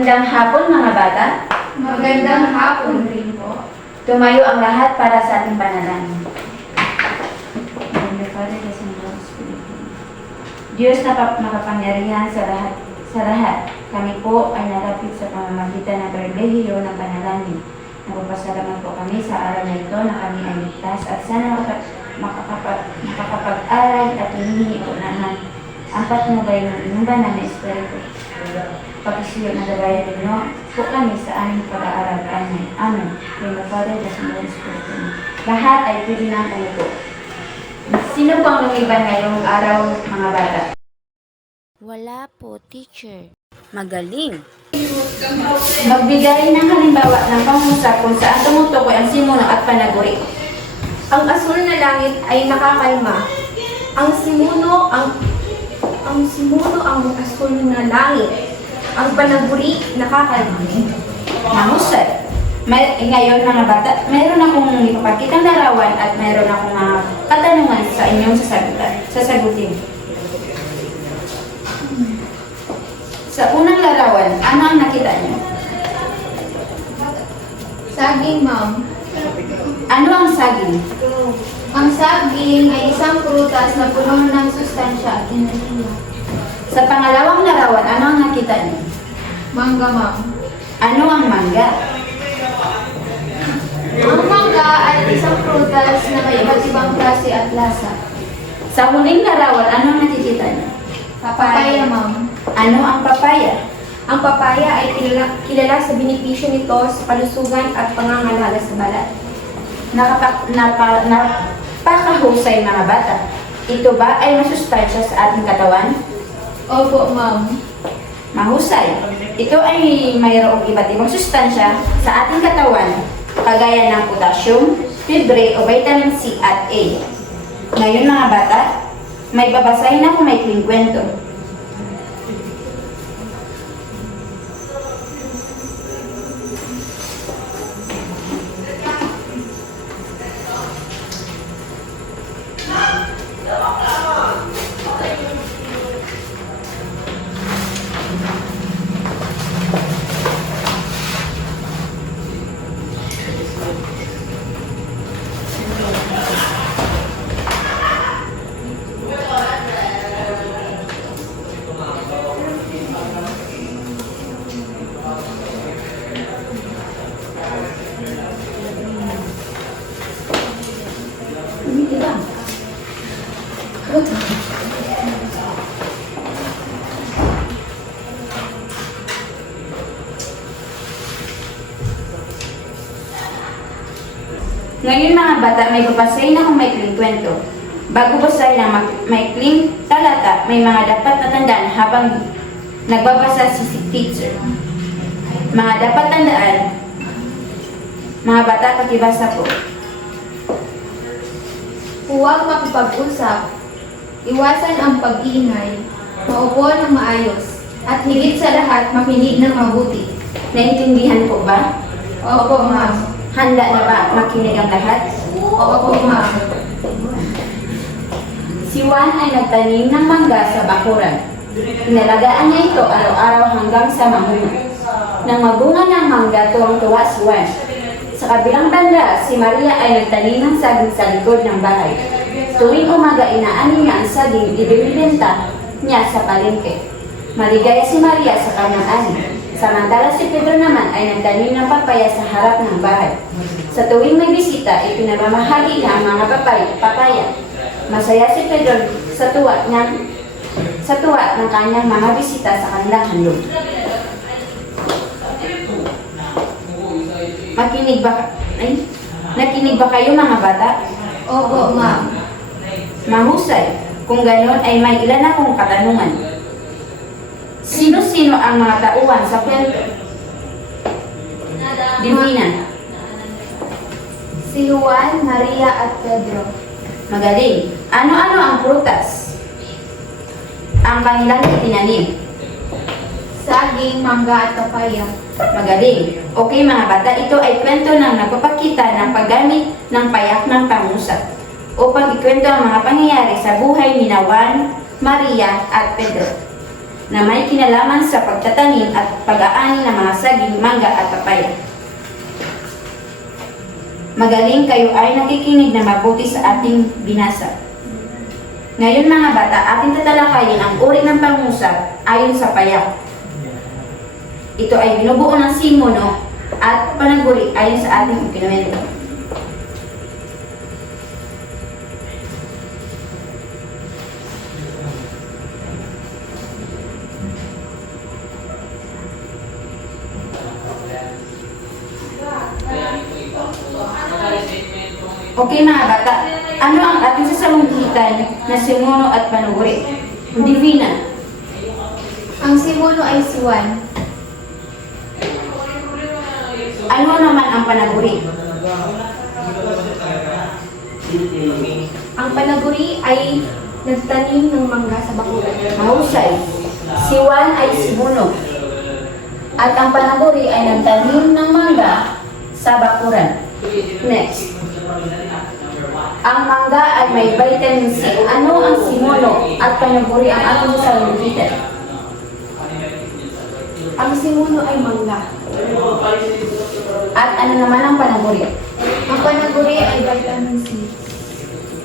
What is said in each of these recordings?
Magandang hapon mga bata. Magandang hapon rin po. Tumayo ang lahat para sa ating panalangin. Diyos na makapangyarihan sa lahat, kami po ay narapit sa pamamagitan ng pribilehiyo ng panalangin. Nagpapasalamat po kami sa araw na ito na kami ay ligtas at sana makakapag-aral at hinihingi po naman ang patnubay ng inyong banal na Espiritu. Pag-isiyo na dalayan ninyo po kami sa aming pag-aaral. Amen. Pray the Father, the Son, and the Spirit. Lahat ay pwede na umupo. Sino po ang lumiban ngayong araw, mga bata? Wala po, teacher. Magaling! Magbigay ng halimbawa ng pangusap kung saan tumutukoy ang simuno at panaguri. Ang asul na langit ay nakakalma. Ang simuno ang asul na langit. Ang panaguri nakakalma. Mahusay. Ngayon mga bata, mayroon akong ipapakitang larawan at mayroon akong mga katanungan sa inyong sasagutin. Sa unang larawan, ano ang nakita niyo? Saging, ma'am. Ano ang saging? Ang saging ay isang prutas na puno ng sustansya at enerhiya. Sa pangalawang larawan, ano ang nakita niyo? Mangga, ma'am. Ano ang mangga? Ang mangga ay isang prutas na may iba't ibang klase at lasa. Sa huling larawan, ano ang nakikita niyo? Papaya, ma'am. Ano ang papaya? Ang papaya ay kilala sa benepisyo nito sa kalusugan at pangangalaga sa balat. Napakahusay mga bata. Ito ba ay masustansya sa ating katawan? Opo, ma'am. Mahusay. Ito ay mayroong iba't ibang sustansya sa ating katawan, kagaya ng potassium, fibre o vitamin C at A. Ngayon mga bata, may babasahin ako may kwento. Ngayon mga bata, may babasahin akong maikling kwento. Bago basahin ang maikling talata, may mga dapat na tandaan habang nagbabasa si teacher. Mga dapat tandaan, mga bata, pakibasa po. Huwag makipag-usap. Iwasan ang pag-iingay. Maupo ng maayos. At higit sa lahat, makinig ng mabuti. Naintindihan po ba? Opo, ma'am. Handa na ba makinig ang lahat? Opo, ma'am. Si Juan ay nagtanim ng mangga sa bakuran. Inalagaan niya ito araw-araw hanggang sa mamunga. Nang magbunga ng mangga, tuwang-tuwa si Juan. Sa kabilang banda, si Maria ay nagtanim ng saging sa likod ng bahay. Tuwing umaga, inaani niya ang saging, ibinibenta niya sa palengke. Maligaya si Maria sa kanyang ani. Samantala si Pedro naman ay nagtanim ng papaya sa harap ng bahay. Sa tuwing may bisita, ipinamamahagi niya ang mga papaya. Masaya si Pedro sa tuwa ng kanyang mga bisita sa kanilang handog. Nakinig ba kayo mga bata? Opo, ma'am. Mahusay. Kung ganon ay may ilan akong katanungan. Sino-sino ang mga tauhan sa kwento? Divina. Si Juan, Maria at Pedro. Magaling. Ano-ano ang prutas? Ang kanilang itinanim. Saging, mangga at papaya. Magaling. Okay mga bata, ito ay kwento ng nagpapakita ng paggamit ng payak ng pangusap upang ikwento ang mga pangyayari sa buhay ni Juan, Maria at Pedro. na may kinalaman sa pagtatanim at pag-aani ng mga saging, mangga at papaya. Magaling kayo ay nakikinig na mabuti sa ating binasa. Ngayon mga bata, ating tatalakayin ang uri ng pangusap ayon sa payak. Ito ay binubuo ng simono at panaguri ayon sa ating ikinuwento. Okay mga bata, ano ang ating sasamuhitan na simono at panuguri? Divina. Ang simuno ay si Juan. Ano naman ang panaguri? Ang panaguri ay nagtanim ng mangga sa bakuran. Mahusay. Si Juan ay simono. At ang panaguri ay nagtanim ng mangga sa bakuran. Next. Ang mangga ay may vitamin C. Ano ang simono at panaguri ang ating sasamuhitan? Ang simuno ay mangga. At ano naman ang panaguri? Ang panaguri ay vitamin C.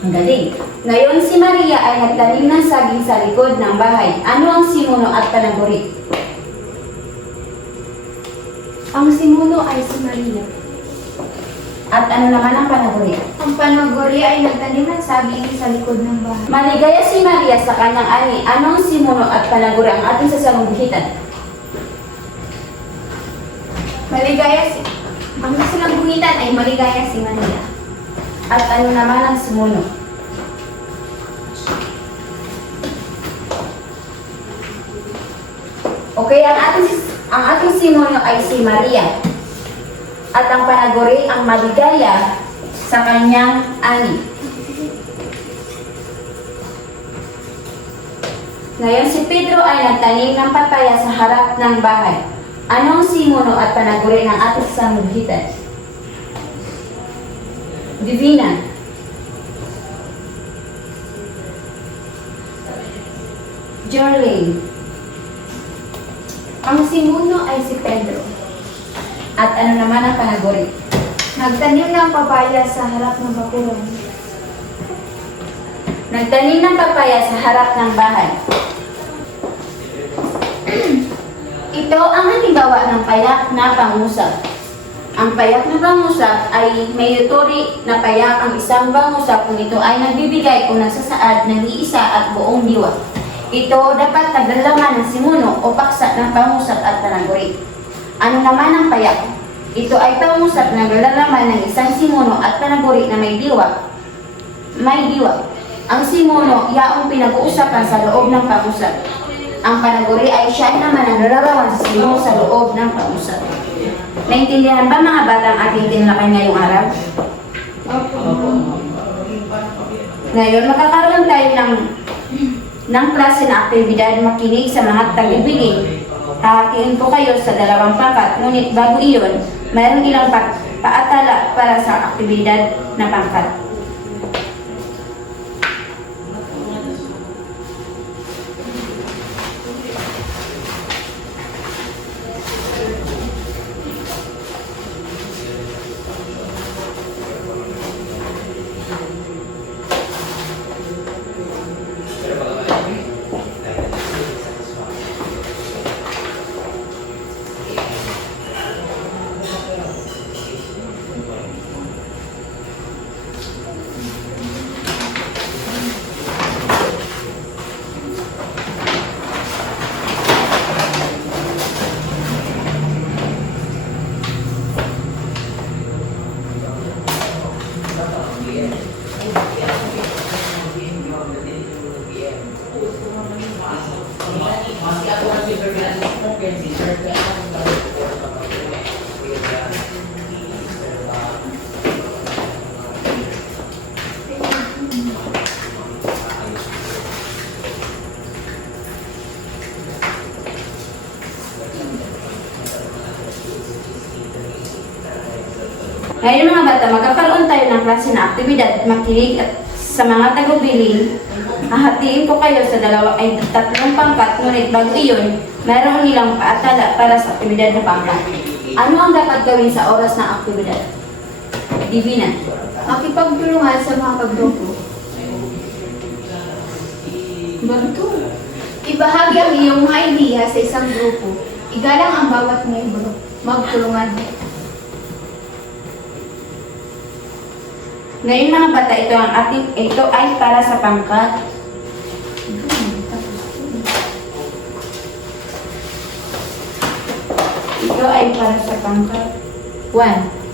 Ang galing. Ngayon si Maria ay nagtanim ng saging sa likod ng bahay. Ano ang simono at panaguri? Ang simuno ay si Maria. At ano naman ang panaguri? Ang panaguri ay nagtanim ng saging sa likod ng bahay. Maligaya si Maria sa kanyang ani. Ano ang simono at panaguri ang ating sasamuhitan? Maligaya si... Ang sasamuhitan ay maligaya si Maria. At ano naman ang simono? Okay, ang ating simono ay si Maria. At ang panaguri ang maligaya sa kanyang ani. Ngayon si Pedro ay nagtanim ng papaya sa harap ng bahay. Ano ang simono at panaguri ng ating sasamuhitan? Divina. Jorlene. Ang simuno ay si Pedro. At ano naman ang panaguri? Nagtanim ng papaya sa harap ng bakuran. Nagtanim ng papaya sa harap ng bahay. Ito ang halimbawa ng payak na pangusap. Ang payak na pangusap ay may yuturi na payak ang isang pangusap kung ito ay nagbibigay o nagsasaad ng iisa at buong diwa. Ito dapat naglalaman ng simuno o paksa ng pangusap at panaguri. Ano naman ang payak? Ito ay pangusap na naglalaman ng isang simuno at panaguri na may diwa. May diwa. Ang simuno, yaong pinag-uusapan sa loob ng pangusap. Ang panaguri ay siya naman ang nalarawan sa simuno sa loob ng pangusap. Naintindihan ba mga bata ang ating tinalakay ngayong araw? Ngayon, makakaroon tayo ng klase na aktibidad makinig sa mga tagibiling. Hahatiin ko kayo sa 2 pangkat, ngunit bago iyon, mayroong ilang paatala para sa aktibidad na pangkat. Ngayon mga bata, magkakaroon tayo ng klase na aktibidad at makinig at sa mga tagubilin Hahatiin ko kayo sa tatlong pangkat, ngunit bago iyon, mayroon nilang paatala para sa aktibidad na pangkat. Ano ang dapat gawin sa oras ng aktibidad? Divina. Makipagtulungan sa mga kagrupo. Bato. Ibahagi ang iyong mga ideya sa isang grupo. Igalang ang bawat miyembro. Magtulungan. Ngayon mga bata, ito ay para sa pangkat. Ito ay para sa pangkat 1.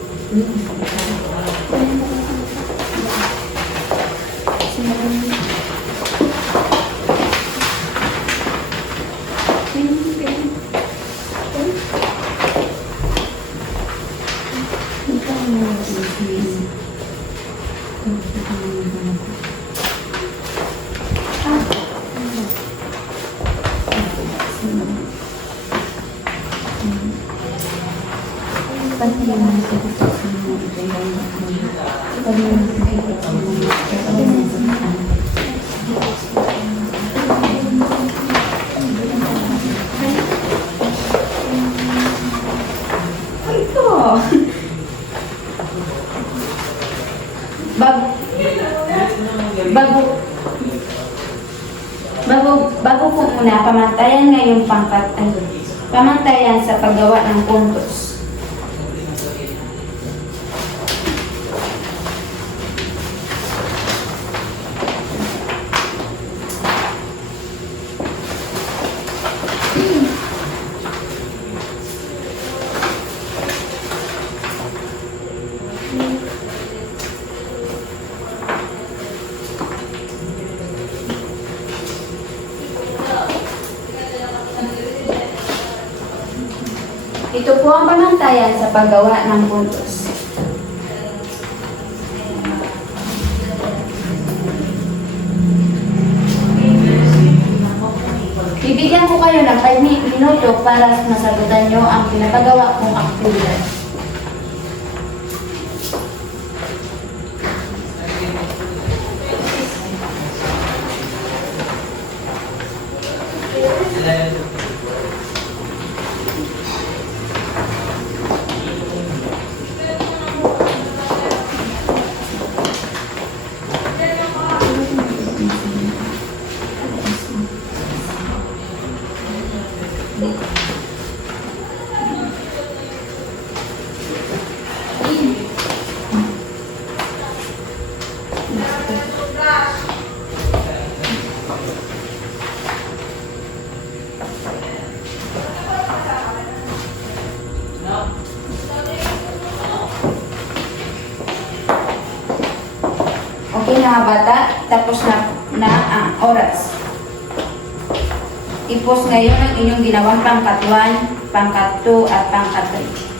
Ito. Bago po muna, pamantayan ngayong pangkat ay pamantayan sa paggawa ng puntos. Ito po ang pamantayan sa paggawa ng puntos. Bibigyan ko kayo ng 5 minuto para masagutan nyo ang pinapagawa kong aktibidad. Okay mga bata, tapos na ang oras. I-post ngayon ang inyong ginawang pangkat 1, pangkat 2, at pangkat 3.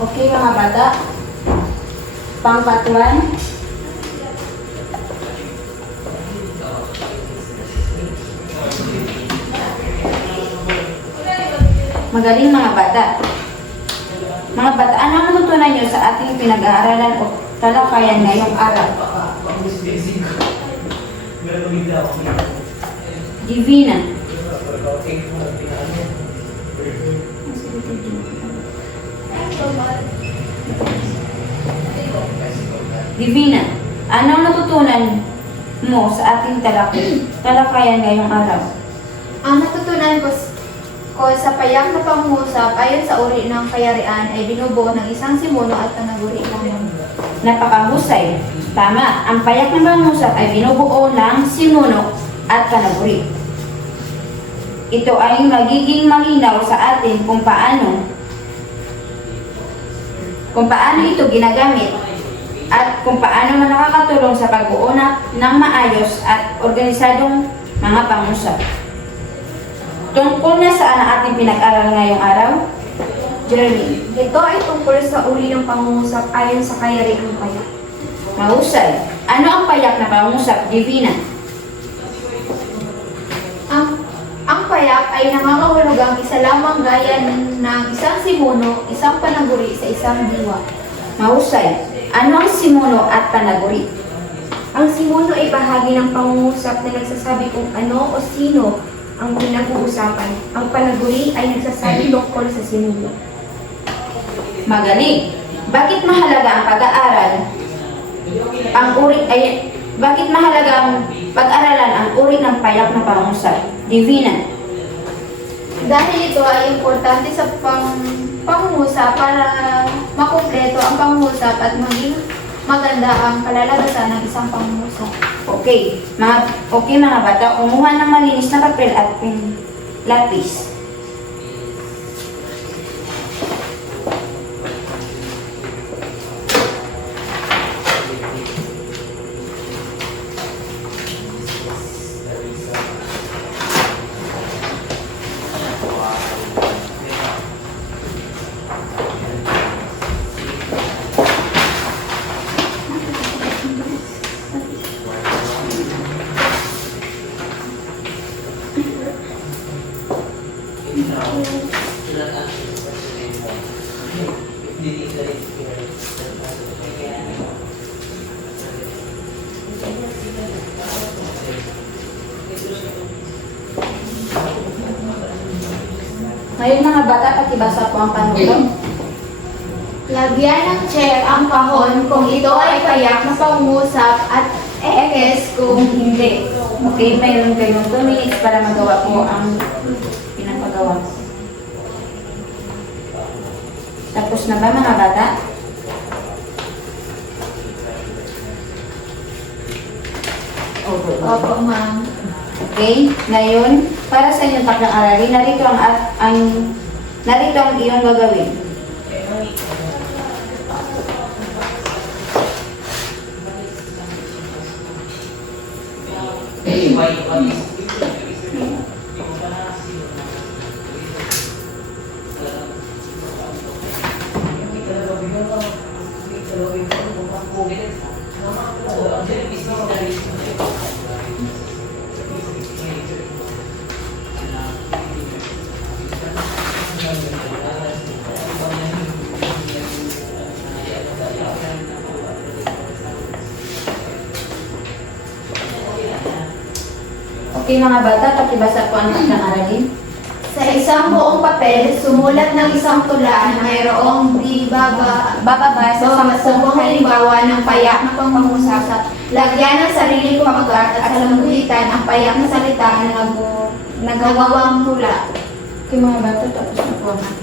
Okay mga bata, pangkat 1. Magaling mga bata. Mga bata, ano ang natutunan nyo sa ating pinag-aaralan o talakayan ngayong araw? Divina. Divina, ano ang natutunan mo sa ating talakayan ngayong araw? Ang natutunan ko sa payak na pangungusap ayon sa uri ng kayarian ay binubuo ng isang simuno at panaguri lamang. Napakahusay. Tama, ang payak na pangungusap ay binubuo ng sinuno at panaguri. Ito ay magiging malinaw sa atin kung paano ito ginagamit at kung paano man nakakatulong sa pagbuo ng maayos at organisadong mga pangusap. Tungkol na saan ang ating pinag-aral ngayong araw? Jeremy, Ito ay tungkol sa uri ng pangungusap ayon sa kayariang payak. mahusay. Ano ang payak na pangusap, Divina? Ang payak ay nangangahulugang isa lamang gaya ng isang simuno, isang panaguri sa isang diwa. Mahusay. Ano ang simuno at panaguri? Ang simuno ay bahagi ng pangungusap na nagsasabi kung ano o sino ang pinag-uusapan. Ang panaguri ay nagsasabi tungkol sa simuno. Magaling. Bakit mahalaga ang pag-aaral? Bakit mahalaga ang pag-aralan ang uri ng payak na pangusap? Divina. Dahil ito ay importante sa pangungusap para makumpleto ang pangungusap at maging maganda ang kalalagasan ng isang pangungusap. Okay. Mga bata, kumuha ng malinis na papel at lapis. Ngayon mga bata, pakibasa po ang panulong. Lagyan ng check ang kahon kung ito ay payak na pangungusap at X kung hindi. Okay, mayroon kayong 2 minutes para magawa po ang pinapagawa. Tapos na ba mga bata? Opo, ma'am. Okay, ngayon, para sa inyong takdang aralin, narito ang iyong gagawin. Okay mga bata, pakibasa po ang takdang aralin. Sa isang buong papel, sumulat ng isang tula na mayroong di bababa sa sabong halimbawa ng payak na pangungusap. Lagyan ng sariling pamagat at salambuhitan ang payak na salita na nagawawang tula. Okay mga bata, tapos na po ang